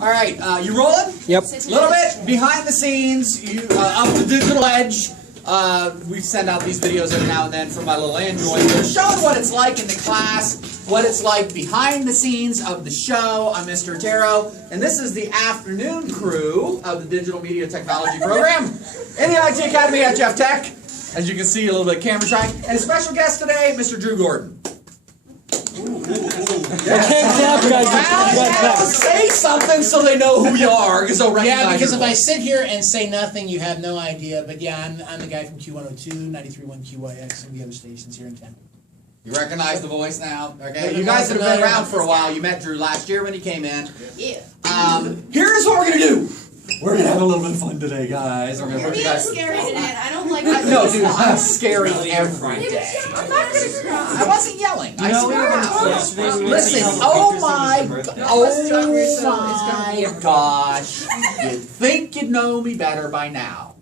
All right, you rolling? Yep. A little bit behind the scenes of the Digital Edge. We send out these videos every now and then from my little Android. We're showing what it's like in the class, what it's like behind the scenes of the show. I'm Mr. Otero, and this is the afternoon crew of the Digital Media Technology program in the IT Academy at Jeff Tech. As you can see, a little bit camera shy. And a special guest today, Mr. Drew Gordon. I can't tell you guys. Say something so they know who you are, because they'll recognize Yeah, because your if I voice. sit here and say nothing, you have no idea. But yeah, I'm the guy from Q102, 93.1 QYX, and the other stations here in town. You recognize the voice now? Okay. Little You guys more have been familiar. around for a while. You met Drew last year when he came in. Yeah. Here's what we're gonna do. We're gonna have a little bit of fun today, guys. We're gonna You're put you being guys. scary today. I don't like No, dude, I'm scary every day. I'm not gonna cry. I wasn't yelling. I No, we swear. were yesterday. Listen, oh my gosh. You'd think you'd know me better by now.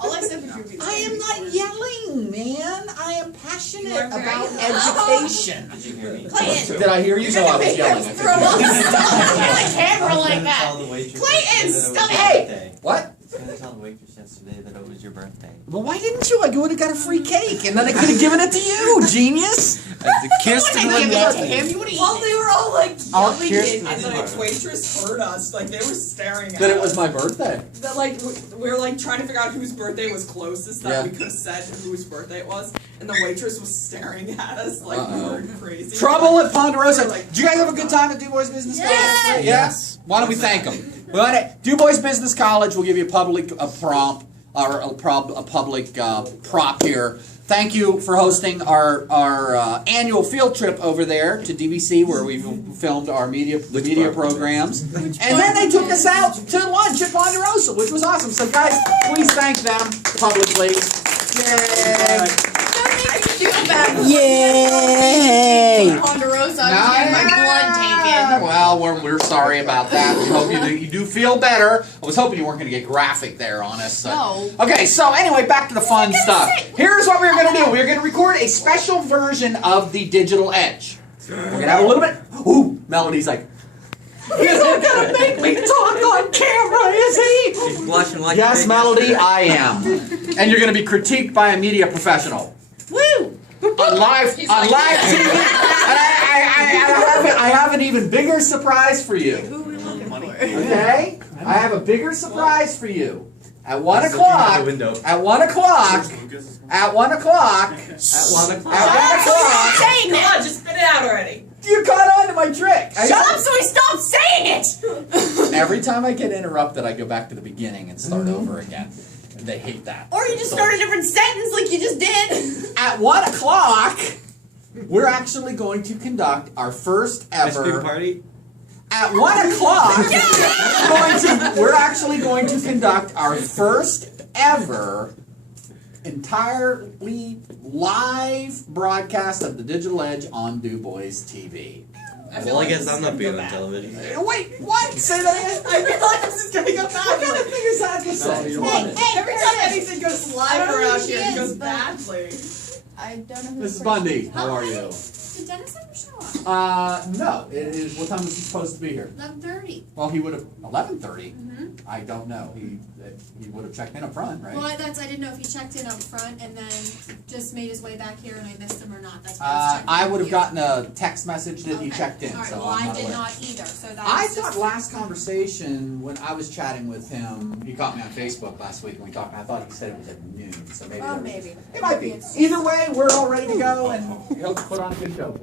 All I said was you're being I am not yelling, man. I am passionate You are very about loud. education. Did you hear me? Clayton. Did I hear you? No, I was yelling. I Throw up stuff in the camera like that. Tell the waitress Clayton, yesterday that it was stop your it. birthday. What? I was gonna tell the waitress yesterday that it was your birthday. Well, why didn't you? I would have got a free cake, and then I could have given it to you, genius. Kissed You would've given it to him. You would have While they were all like Oh, yelling here's- it, and the waitress heard us, like they were staring at That it was us. my birthday. That like we were like trying to figure out whose birthday was closest that Yeah. we could have said whose birthday it was, and the waitress was staring at us like we were crazy. Trouble at Ponderosa. Did you guys have a good time at Du Bois Business College? Yes. Yes. Why don't we thank them? Du Bois Business College will give you a public prompt or a public prop here. Thank you for hosting our annual field trip over there to DVC, where we've filmed our media programs. And then they took us out to lunch at Ponderosa, which was awesome. So guys, please thank them publicly. Yay! Don't make me feel bad. Yay! Ponderosa, I'm getting my blood taken. Well, we're sorry about that. We hope you do feel better. I was hoping you weren't going to get graphic there on us. No. Okay, so anyway, back to the fun stuff. Here's what we're going to do. We're going to record a special version of the Digital Edge. We're going to have a little bit. Ooh, Melody's like, he's not going to make me talk on camera, is he? She's blushing like Yes, Melody, I am. And you're going to be critiqued by a media professional. Woo! On live TV. I have an even bigger surprise for you. Who are we looking for? Okay? I have a bigger surprise for you. At 1 o'clock. At 1 o'clock. At 1 o'clock. Saying Come it. on, just spit it out already. You caught on to my trick. Shut up so he stops saying it. Every time I get interrupted, I go back to the beginning and start over again. And they hate that. Or you just start a different sentence like you just did. At 1 o'clock, we're actually going to conduct our first Ice cream ever. party. At 1 o'clock, we're actually going to conduct our first ever entirely live broadcast of the Digital Edge on Du Bois TV. Well, I guess I'm not being on television. Wait, what? Say that again? I feel like this is gonna go What kind of badly. thing is that to say? Come on. Every time anything goes I live don't know around who she here, it is, goes but- badly. I don't know who Mrs. Bundy, how are you? Did Dennis ever show up? No. It is. What time was he supposed to be here? 11:30. Well, he would have 11:30. Mm-hmm. I don't know. He would have checked in up front, right? Well, I didn't know if he checked in up front and then just made his way back here and I missed him or not. That's why I was checking I with would have you. gotten a text message that he Okay. checked in. All right, So well, I'm I not did aware. not either. So that I was thought just, last conversation when I was chatting with him, he caught me on Facebook last week when we talked. I thought he said it was at noon, so maybe. Oh, that was- maybe. It might be. Either way, we're all ready to go, and he'll put on a good show.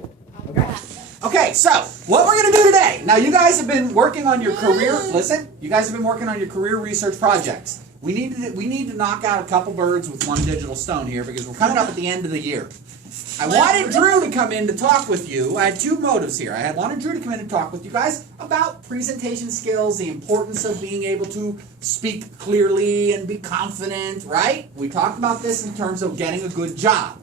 Okay. Okay. So what we're gonna do today? Now, you guys have been working on your career. Listen, you guys have been working on your career research projects. We need to knock out a couple birds with one digital stone here because we're coming up at the end of the year. I wanted Drew to come in to talk with you. I had two motives here. I wanted Drew to come in and talk with you guys about presentation skills, the importance of being able to speak clearly and be confident, right? We talked about this in terms of getting a good job.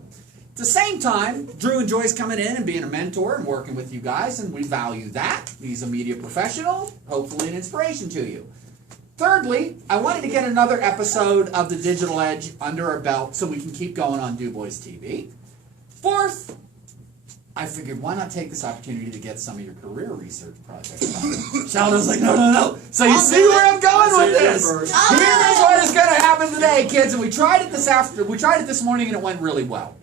At the same time, Drew enjoys coming in and being a mentor and working with you guys, and we value that. He's a media professional, hopefully an inspiration to you. Thirdly, I wanted to get another episode of the Digital Edge under our belt so we can keep going on Du Bois TV. Fourth, I figured, why not take this opportunity to get some of your career research projects done? Sheldon's like, no. So you see where I'm going with this? Here's what is going to happen today, kids. And we tried it this morning, and it went really well.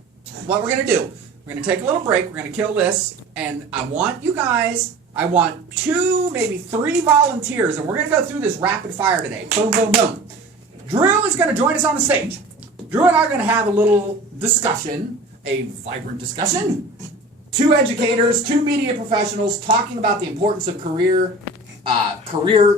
What we're going to do, we're going to take a little break. We're going to kill this, and I want 2, maybe 3 volunteers, and we're going to go through this rapid fire today. Boom, boom, boom. Drew is going to join us on the stage. Drew and I are going to have a little discussion, a vibrant discussion. 2 educators, 2 media professionals talking about the importance of career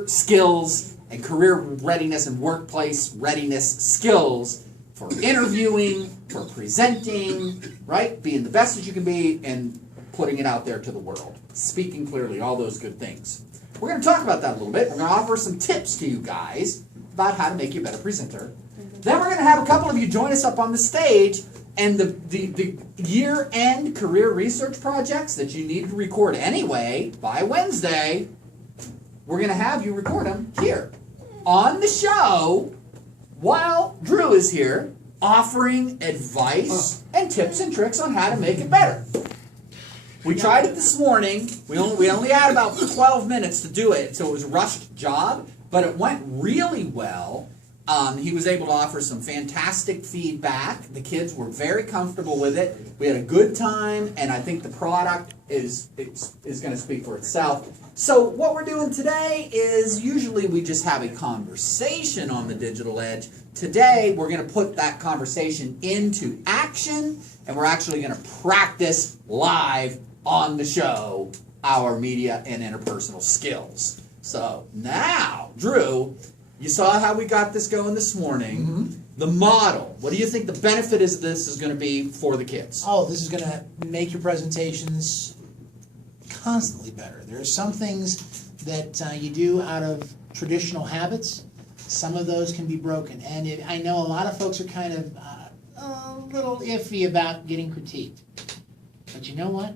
skills and career readiness and workplace readiness skills for interviewing, for presenting, right? Being the best that you can be and putting it out there to the world. Speaking clearly, all those good things. We're going to talk about that a little bit. We're going to offer some tips to you guys about how to make you a better presenter. Then we're going to have a couple of you join us up on the stage, and the year-end career research projects that you need to record anyway by Wednesday, we're going to have you record them here on the show while Drew is here offering advice and tips and tricks on how to make it better. We tried it this morning. We only had about 12 minutes to do it, so it was a rushed job, but it went really well. He was able to offer some fantastic feedback. The kids were very comfortable with it. We had a good time, and I think the product is going to speak for itself. So what we're doing today is usually we just have a conversation on the Digital Edge. Today we're going to put that conversation into action, and we're actually going to practice live on the show our media and interpersonal skills. So now, Drew, you saw how we got this going this morning. Mm-hmm. The model. What do you think the benefit is this is going to be for the kids? Oh, this is going to make your presentations constantly better. There are some things that you do out of traditional habits. Some of those can be broken. And I know a lot of folks are kind of a little iffy about getting critiqued. But you know what?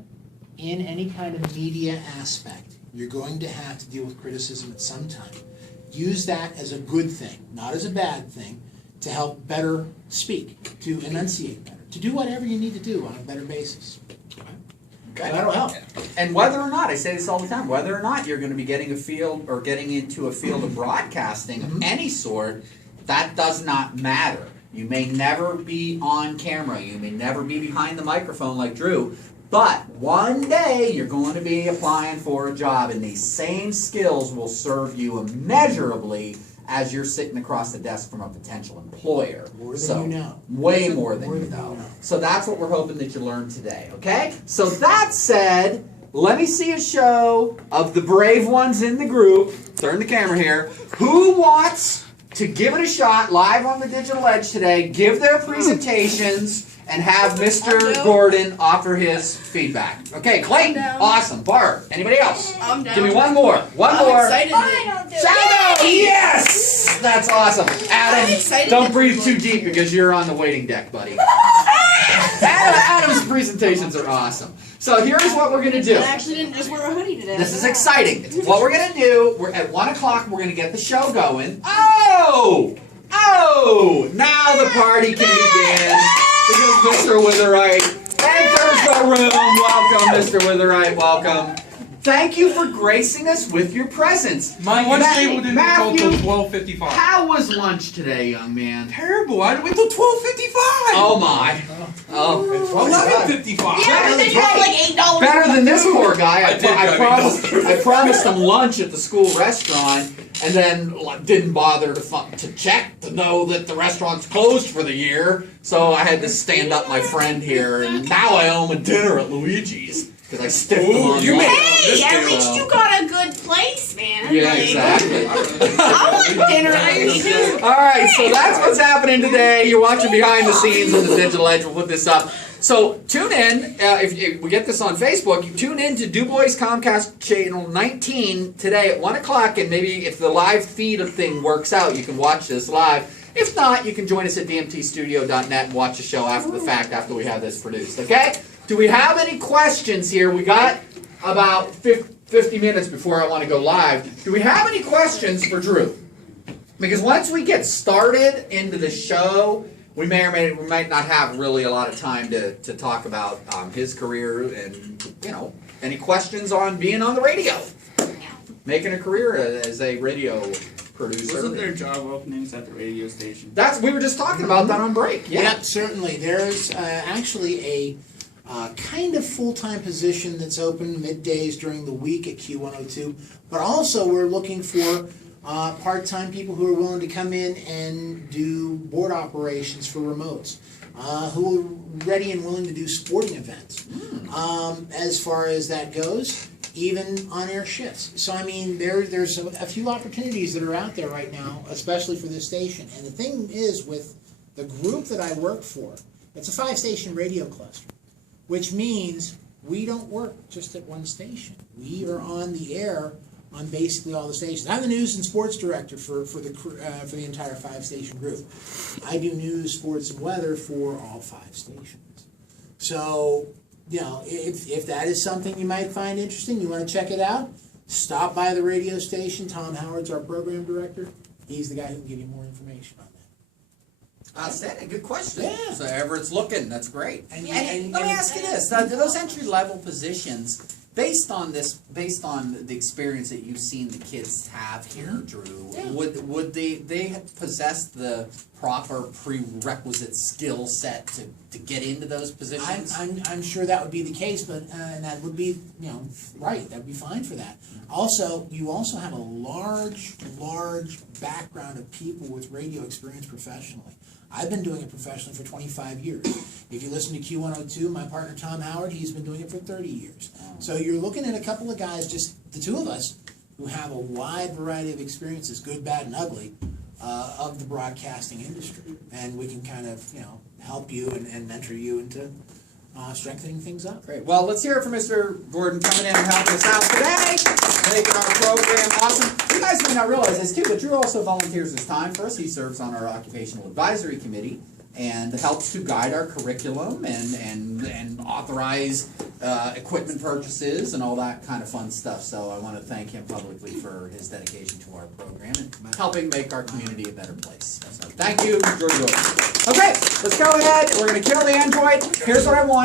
In any kind of media aspect, you're going to have to deal with criticism at some time. Use that as a good thing, not as a bad thing, to help better speak, to enunciate better, to do whatever you need to do on a better basis. Okay. That'll help. And whether or not, I say this all the time, whether or not you're going to be getting a field or getting into a field of broadcasting of any sort, that does not matter. You may never be on camera. You may never be behind the microphone like Drew. But one day you're going to be applying for a job, and these same skills will serve you immeasurably as you're sitting across the desk from a potential employer. More than you know. Way more than you know. So that's what we're hoping that you learn today, okay? So that said, let me see a show of the brave ones in the group. Turn the camera here. Who wants to give it a shot live on the Digital Edge today, give their presentations, and have Mr. Gordon offer his feedback? Okay, Clayton, awesome. Barb, anybody else? I'm down. Give me one more. I'm excited. Shadow, yes! That's awesome. I'm excited Adam, don't to breathe do too it. deep because you're on the waiting deck, buddy. Adam's presentations are awesome. So here's what we're going to do. I actually didn't just wear a hoodie today. This is exciting. What we're going to do, we're at 1 o'clock, we're going to get the show going. Oh! Now the party can begin. Because Mr. Witherite enters the room. Welcome, Mr. Witherite. Welcome. Thank you for gracing us with your presence. My lunch table didn't go till 12:55. How was lunch today, young man? Terrible. I wait till 12:55. Oh my. Oh. 11:55. Yeah, but then you have like $8. Better than this poor guy. I I promised him lunch at the school restaurant, and then didn't bother to check to know that the restaurant's closed for the year. So I had to stand up my friend here, and now I owe him a dinner at Luigi's because I stiffed him on you lunch. made Hey, at least you got a good place, man. Yeah, Like, exactly. I want dinner at Luigi's. All right, so that's what's happening today. You're watching behind the scenes of the Digital Edge. We'll put this up. So tune in, if we get this on Facebook, you tune in to Du Bois Comcast Channel 19 today at 1 o'clock, and maybe if the live feed of thing works out, you can watch this live. If not, you can join us at dmtstudio.net and watch the show after the fact, after we have this produced, okay? Do we have any questions here? We got about 50 minutes before I want to go live. Do we have any questions for Drew? Because once we get started into the show, we may or we might not have really a lot of time to talk about his career and, you know, any questions on being on the radio, making a career as a radio producer. Wasn't there job openings at the radio station? We were just talking about that on break. Yeah. Yep, certainly. There's actually a kind of full-time position that's open middays during the week at Q102, but also we're looking for part-time people who are willing to come in and do board operations for remotes, who are ready and willing to do sporting events. As far as that goes, even on-air shifts. So I mean, there's a few opportunities that are out there right now, especially for this station. And the thing is, with the group that I work for, it's a 5-station radio cluster, which means we don't work just at one station. We are on the air on basically all the stations. I'm the news and sports director for the entire 5-station group. I do news, sports, and weather for all 5 stations. So, you know, if that is something you might find interesting, you want to check it out, stop by the radio station. Tom Howard's our program director. He's the guy who can give you more information on that. Outstanding. Good question. Yeah. So Everett's looking. That's great. And Let me ask you this: those entry-level positions, based on the experience that you've seen the kids have here, Drew, Yeah. would they possess the proper prerequisite skill set to get into those positions? I'm sure that would be the case, but and that would be, you know, right. That'd be fine for that. Also, you also have a large background of people with radio experience professionally. I've been doing it professionally for 25 years. If you listen to Q102, my partner Tom Howard, he's been doing it for 30 years. So you're looking at a couple of guys, just the two of us, who have a wide variety of experiences, good, bad, and ugly, of the broadcasting industry. And we can kind of, you know, help you and mentor you into strengthening things up. Great. Well, let's hear it from Mr. Gordon coming in and helping us out today, making our program awesome. You guys may not realize this too, but Drew also volunteers his time for us. He serves on our occupational advisory committee and helps to guide our curriculum and authorize equipment purchases and all that kind of fun stuff. So I want to thank him publicly for his dedication to our program and helping make our community a better place. So thank you, George Gordon. Okay, let's go ahead. We're going to kill the android. Here's what I want.